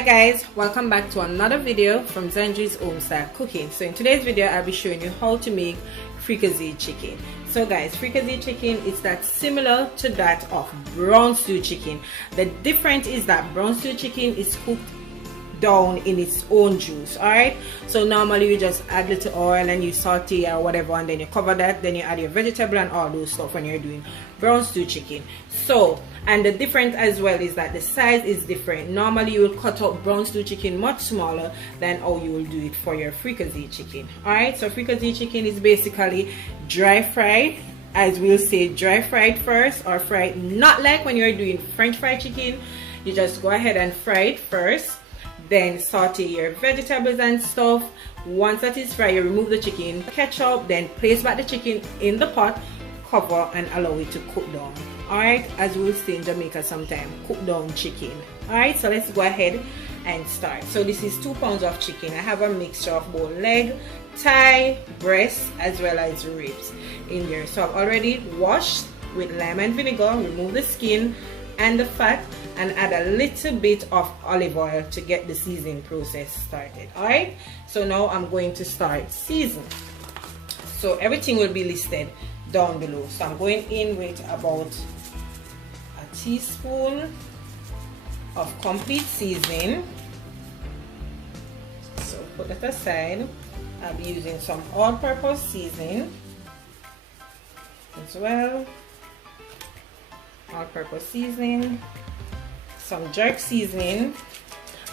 Hi guys, welcome back to another video from Zenji's Home Style Cooking. So in today's video I'll be showing you how to make fricassee chicken. So guys, fricassee chicken is that similar to that of brown stew chicken. The difference is that brown stew chicken is cooked down in its own juice. Alright, so normally you just add little oil and you saute or whatever, and then you cover that, then you add your vegetable and all those stuff when you're doing brown stew chicken. So, and the difference as well is that the size is different. Normally you will cut out brown stew chicken much smaller than how you will do it for your fricassee chicken. Alright, so fricassee chicken is basically dry fried, as we'll say dry fried first, or fried not like when you're doing French fried chicken. You just go ahead and fry it first, then saute your vegetables and stuff. Once that is fried, you remove the chicken, ketchup, then place back the chicken in the pot, cover and allow it to cook down. Alright, as we'll say in Jamaica sometime, cook down chicken. Alright, so let's go ahead and start. So this is 2 pounds of chicken. I have a mixture of both leg, thigh, breast, as well as ribs in here. So I've already washed with lime and vinegar, remove the skin and the fat, and add a little bit of olive oil to get the seasoning process started. Alright, so now I'm going to start seasoning. So everything will be listed down below. So I'm going in with about a teaspoon of complete seasoning. So put that aside. I'll be using some all-purpose seasoning as well. All-purpose seasoning, some jerk seasoning,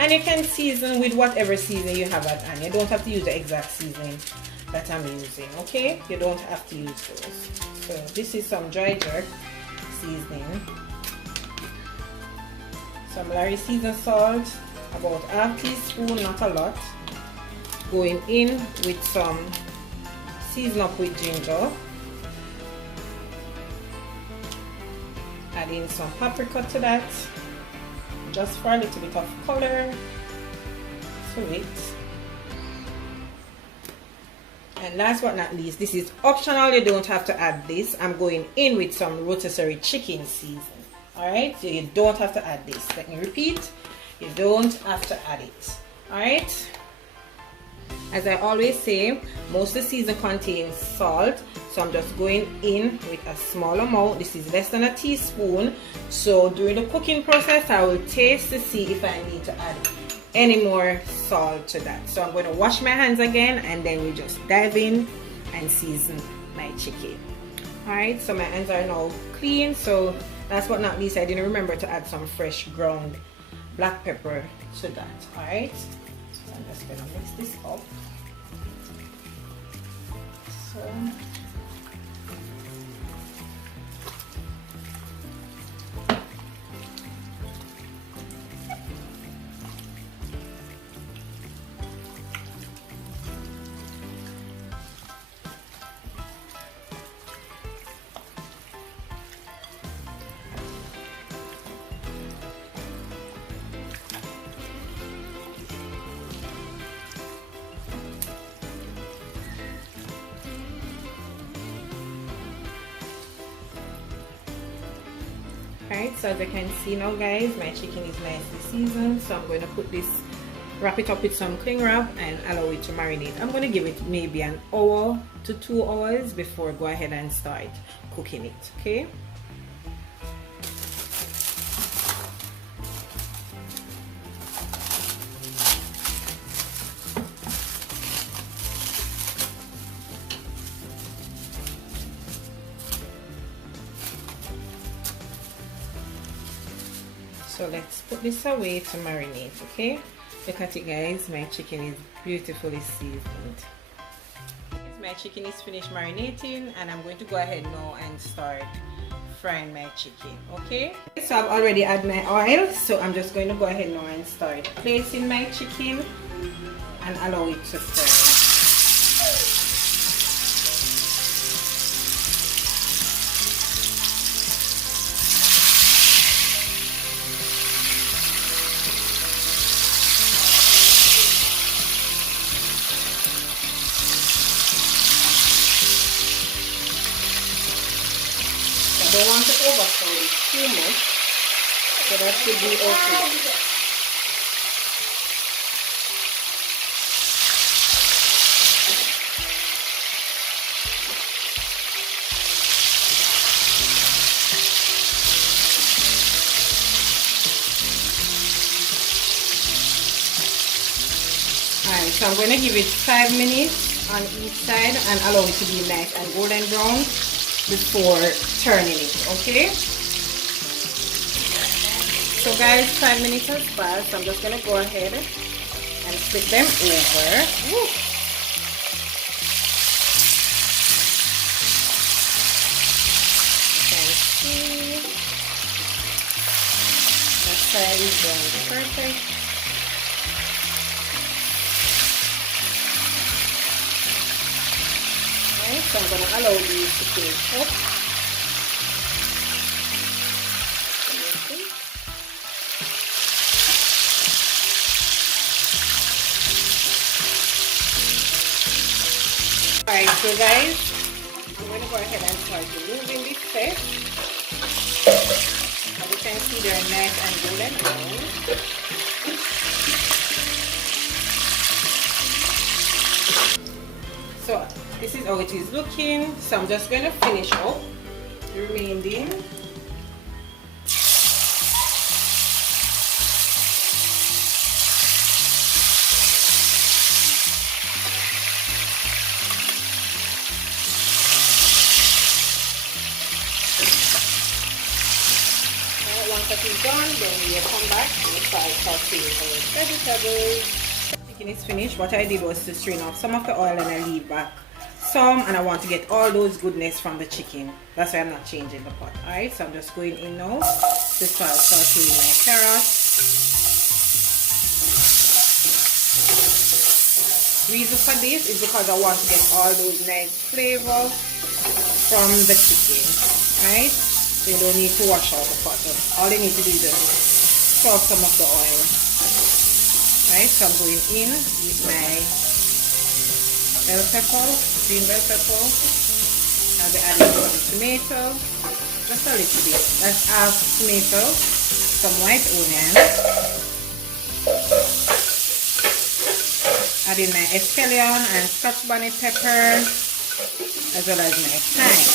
and you can season with whatever seasoning you have at hand. You don't have to use the exact seasoning that I'm using, okay? You don't have to use those. So this is some dry jerk seasoning, some Larry seasoned salt, about ½ teaspoon, not a lot. Going in with some season up with ginger. Add in some paprika to that, just for a little bit of color to it. And last but not least, this is optional, you don't have to add this. I'm going in with some rotisserie chicken seasoning. Alright, so you don't have to add this. Let me repeat, you don't have to add it. Alright, as I always say, most of the season contains salt, so I'm just going in with a small amount. This is less than a teaspoon, so during the cooking process I will taste to see if I need to add any more salt to that. So I'm going to wash my hands again, and then we just dive in and season my chicken. Alright, so my hands are now clean. So last but not least, I didn't remember to add some fresh ground black pepper to that. Alright, so I'm just going to mix this up. So alright, so as you can see now guys, my chicken is nicely seasoned. So I'm going to put this, wrap it up with some cling wrap and allow it to marinate. I'm going to give it maybe an hour to 2 hours before I go ahead and start cooking it, okay? So let's put this away to marinate, okay? Look at it guys, my chicken is beautifully seasoned. My chicken is finished marinating, and I'm going to go ahead now and start frying my chicken, okay? So I've already added my oil, so I'm just going to go ahead now and start placing my chicken and allow it to fry. Don't want to overflow it too much, so that should be okay. Alright, so I'm going to give it 5 minutes on each side and allow it to be nice and golden brown before turning it, okay? So guys, 5 minutes has passed. So I'm just going to go ahead and flip them over. Woo. You can see that side is done perfect. Right, so I'm going to allow these to finish up. Alright, so guys, I'm going to go ahead and start removing this set. As you can see, they're nice and golden brown. So this is how it is looking. So I'm just going to finish up the remaining. Once that is done, then we'll come back and start sauteing our vegetables. Chicken is finished. What I did was to strain off some of the oil and I leave back some, and I want to get all those goodness from the chicken. That's why I'm not changing the pot. Alright, so I'm just going in now to start sauteing my carrots. Reason for this is because I want to get all those nice flavors from the chicken. Right? So you don't need to wash out the pot. All you need to do is just pour some of the oil. Right, so I'm going in with my bell pepper, green bell pepper. I'll be adding some tomato, just a little bit. That's half tomato, some white onion. Adding my scallion and scotch bonnet pepper, as well as my thyme.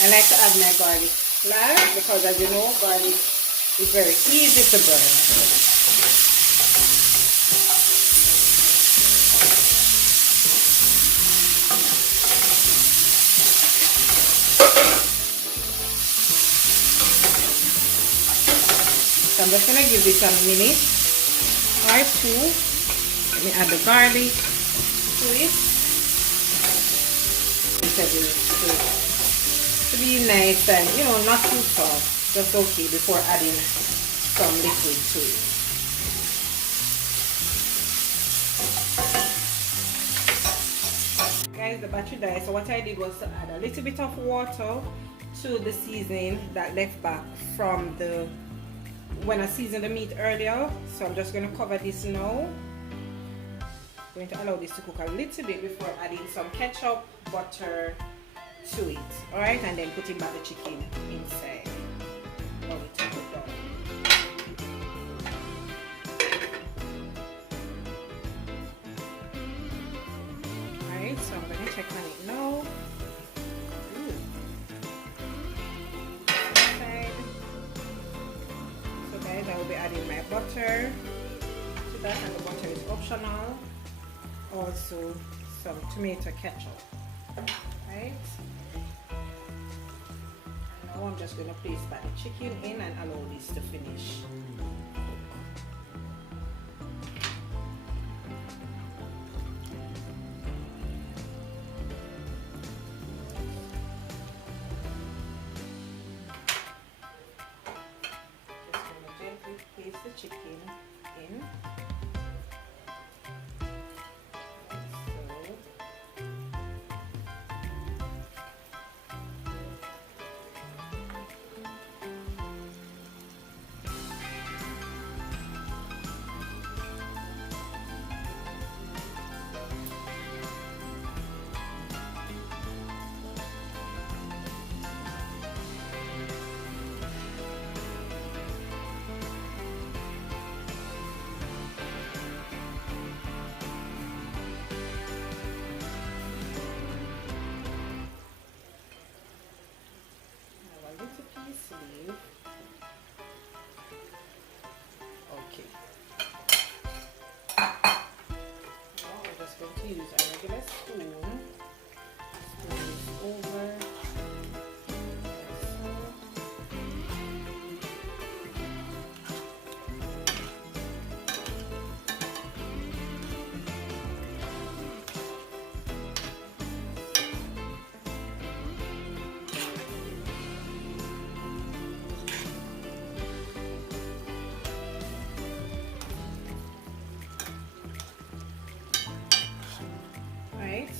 I like to add my garlic last because, as you know, garlic is very easy to burn. So I'm just going to give this a minute or two. Let me add the garlic to it. To be nice and, you know, not too soft, just okay, before adding some liquid to it. Guys, the battery died, so what I did was to add a little bit of water to the seasoning that left back from the when I seasoned the meat earlier. So I'm just going to cover this now. Going to allow this to cook a little bit before adding some ketchup, butter to it. Alright, and then putting back the chicken inside. Allow it to cook down. Alright, so I'm going to check on it now. So guys, I will be adding my butter to that, and the butter is optional. Also some tomato ketchup. Right, now I'm just going to place back the chicken in and allow this to finish. Just going to gently place the chicken in. to use a regular spoon. Spoon this over.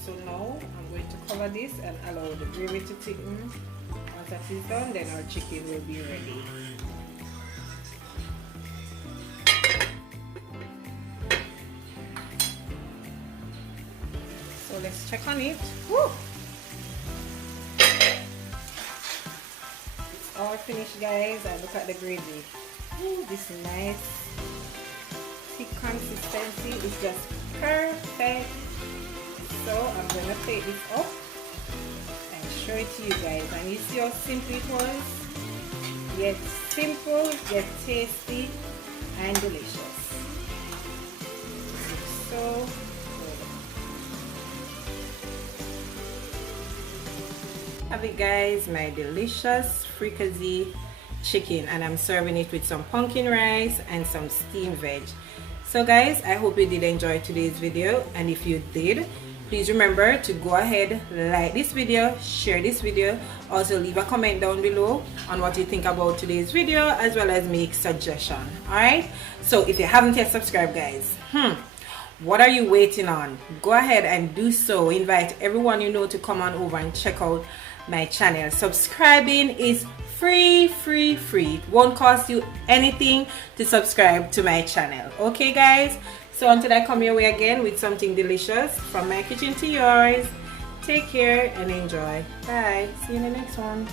So now I'm going to cover this and allow the gravy to thicken. Once that is done, then our chicken will be ready. So let's check on it. Woo! It's all finished, guys, and look at the gravy. Ooh, this is nice. Thick consistency is just perfect. So I'm gonna take this up and show it to you guys, and you see how simple it was, yet simple yet tasty and delicious. It's so good. Have it, guys, my delicious fricassee chicken, and I'm serving it with some pumpkin rice and some steamed veg. So guys, I hope you did enjoy today's video, and if you did, please remember to go ahead, like this video, share this video, also leave a comment down below on what you think about today's video, as well as make suggestion. Alright, so if you haven't yet subscribed, guys, what are you waiting on? Go ahead and do so. Invite everyone you know to come on over and check out my channel. Subscribing is free. It won't cost you anything to subscribe to my channel. Okay, guys? So until I come your way again with something delicious from my kitchen to yours, take care and enjoy. Bye. See you in the next one.